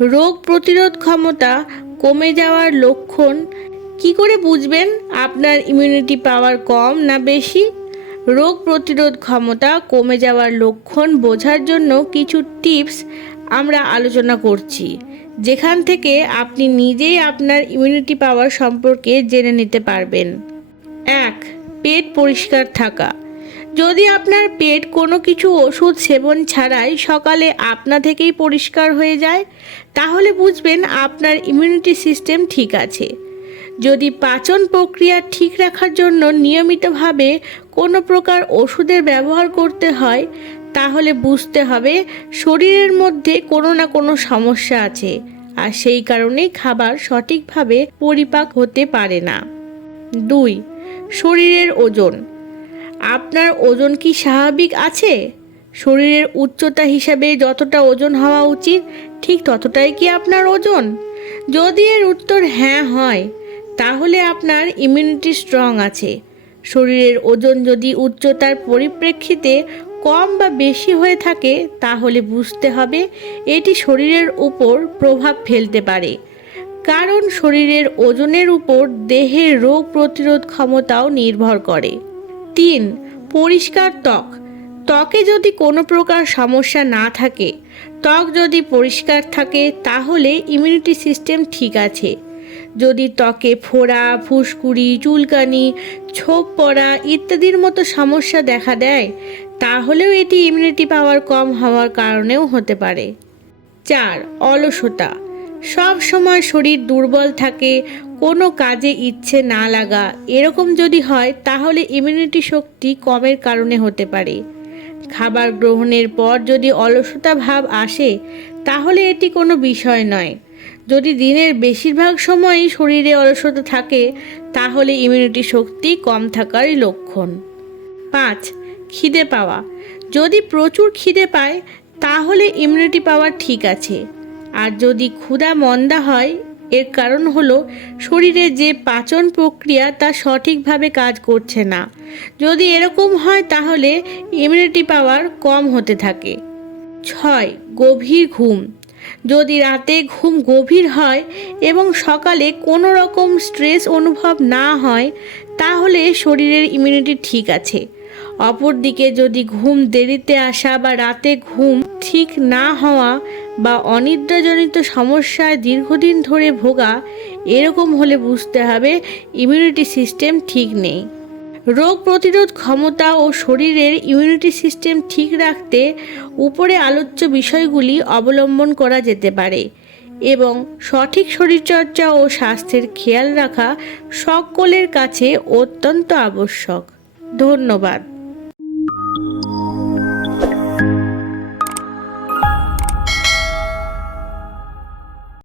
রোগ প্রতিরোধ ক্ষমতা কমে যাওয়ার লক্ষণ কি করে বুঝবেন? আপনার ইমিউনিটি পাওয়ার কম না বেশি? রোগ প্রতিরোধ ক্ষমতা কমে যাওয়ার লক্ষণ বোঝার জন্য কিছু টিপস আমরা আলোচনা করছি। যেখান থেকে আপনি নিজেই আপনার ইমিউনিটি পাওয়ার সম্পর্কে জেনে নিতে পারবেন। এক, পেট পরিষ্কার থাকা। যদি আপনার পেট কোনো কিছু ওষুধ সেবন ছাড়াই সকালে আপনা থেকেই পরিষ্কার হয়ে যায়, তাহলে বুঝবেন আপনার ইমিউনিটি সিস্টেম ঠিক আছে। যদি পাচন প্রক্রিয়া ঠিক রাখার জন্য নিয়মিতভাবে কোনো প্রকার ওষুধের ব্যবহার করতে হয়, তাহলে বুঝতে হবে শরীরের মধ্যে কোনো না কোনো সমস্যা আছে, আর সেই কারণেই খাবার সঠিকভাবে পরিপাক হতে পারে না। দুই, শরীরের ওজন। আপনার ওজন কি স্বাভাবিক আছে? শরীরের উচ্চতা হিসাবে যতটা ওজন হওয়া উচিত, ঠিক ততটাই কি আপনার ওজন? যদি এর উত্তর হ্যাঁ হয়, তাহলে আপনার ইমিউনিটি স্ট্রং আছে। শরীরের ওজন যদি উচ্চতার পরিপ্রেক্ষিতে কম বা বেশি হয়ে থাকে, তাহলে বুঝতে হবে এটি শরীরের উপর প্রভাব ফেলতে পারে। কারণ শরীরের ওজনের উপর দেহের রোগ প্রতিরোধ ক্ষমতাও নির্ভর করে। তিন, পরিষ্কার ত্বক। ত্বকে যদি কোনো প্রকার সমস্যা না থাকে, ত্বক যদি পরিষ্কার থাকে, তাহলে ইমিউনিটি সিস্টেম ঠিক আছে। যদি ত্বকে ফোড়া, ফুসকুড়ি, চুলকানি, ছোপ পড়া ইত্যাদির মতো সমস্যা দেখা দেয়, তাহলেও এটি ইমিউনিটি পাওয়ার কম হওয়ার কারণেও হতে পারে। চার, অলসতা। সব সময় শরীর দুর্বল থাকে কোনো কাজে ইচ্ছে না লাগা, এরকম যদি হয়, তাহলে ইমিউনিটি শক্তি কমের কারণে হতে পারে। খাবার গ্রহণের পর যদি অলসতা ভাব আসে, তাহলে এটি কোনো বিষয় নয়। যদি দিনের বেশিরভাগ সময়ই শরীরে অলসতা থাকে, তাহলে ইমিউনিটি শক্তি কম থাকারই লক্ষণ। পাঁচ, খিদে পাওয়া। যদি প্রচুর খিদে পায়, তাহলে ইমিউনিটি পাওয়ার ঠিক আছে। আর যদি ক্ষুধা মন্দা হয় এর কারণ হলো শরীরে যে পাচন প্রক্রিয়া তা সঠিকভাবে কাজ করছে না। যদি এরকম হয় তাহলে ইমিউনিটি পাওয়ার কম হতে থাকে। ছয়, গভীর ঘুম। যদি রাতে ঘুম গভীর হয় এবং সকালে কোনো রকম স্ট্রেস অনুভব না হয়, তাহলে শরীরের ইমিউনিটি ঠিক আছে। অপরদিকে যদি ঘুম দেরিতে আসা বা রাতে ঘুম ঠিক না হওয়া বা অনিদ্রাজনিত সমস্যায় দীর্ঘদিন ধরে ভোগা, এরকম হলে বুঝতে হবে ইমিউনিটি সিস্টেম ঠিক নেই। রোগ প্রতিরোধ ক্ষমতা ও শরীরের ইমিউনিটি সিস্টেম ঠিক রাখতে উপরে আলোচ্য বিষয়গুলি অবলম্বন করা যেতে পারে এবং সঠিক শরীরচর্চা ও স্বাস্থ্যের খেয়াল রাখা সকলের কাছে অত্যন্ত আবশ্যক। ধন্যবাদ।